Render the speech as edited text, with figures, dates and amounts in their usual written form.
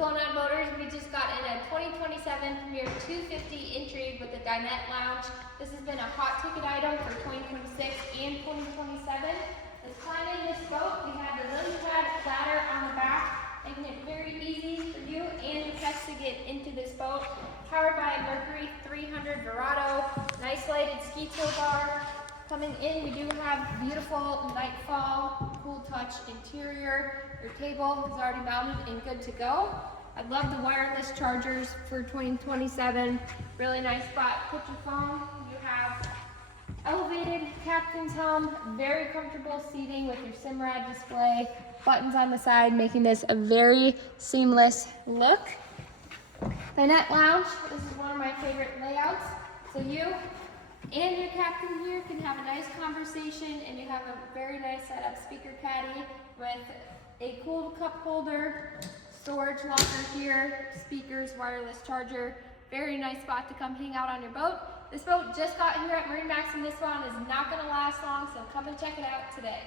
going on, boaters? We just got in a 2027 Premier 250 Intrigue with a dinette lounge. This has been a hot ticket item for 2026 and 2027. Let's climb in this boat. We have the lily pad ladder on the back, making it very easy for you and your pets to get into this boat. Powered by a Mercury 300 Verado, nice lighted ski tow bar. Coming in, we do have beautiful nightfall, cool touch interior. Your table is already mounted and good to go. I love the wireless chargers for 2027. Really nice spot. Put your phone. You have elevated captain's helm, very comfortable seating with your Simrad display, buttons on the side, making this a very seamless look. Dinette lounge. This is one of my favorite layouts. So you and your captain here can have a nice conversation, and you have a very nice setup speaker caddy with a cool cup holder, storage locker here, speakers, wireless charger. Very nice spot to come hang out on your boat. This boat just got here at MarineMax Nisswa and is not going to last long, so come and check it out today.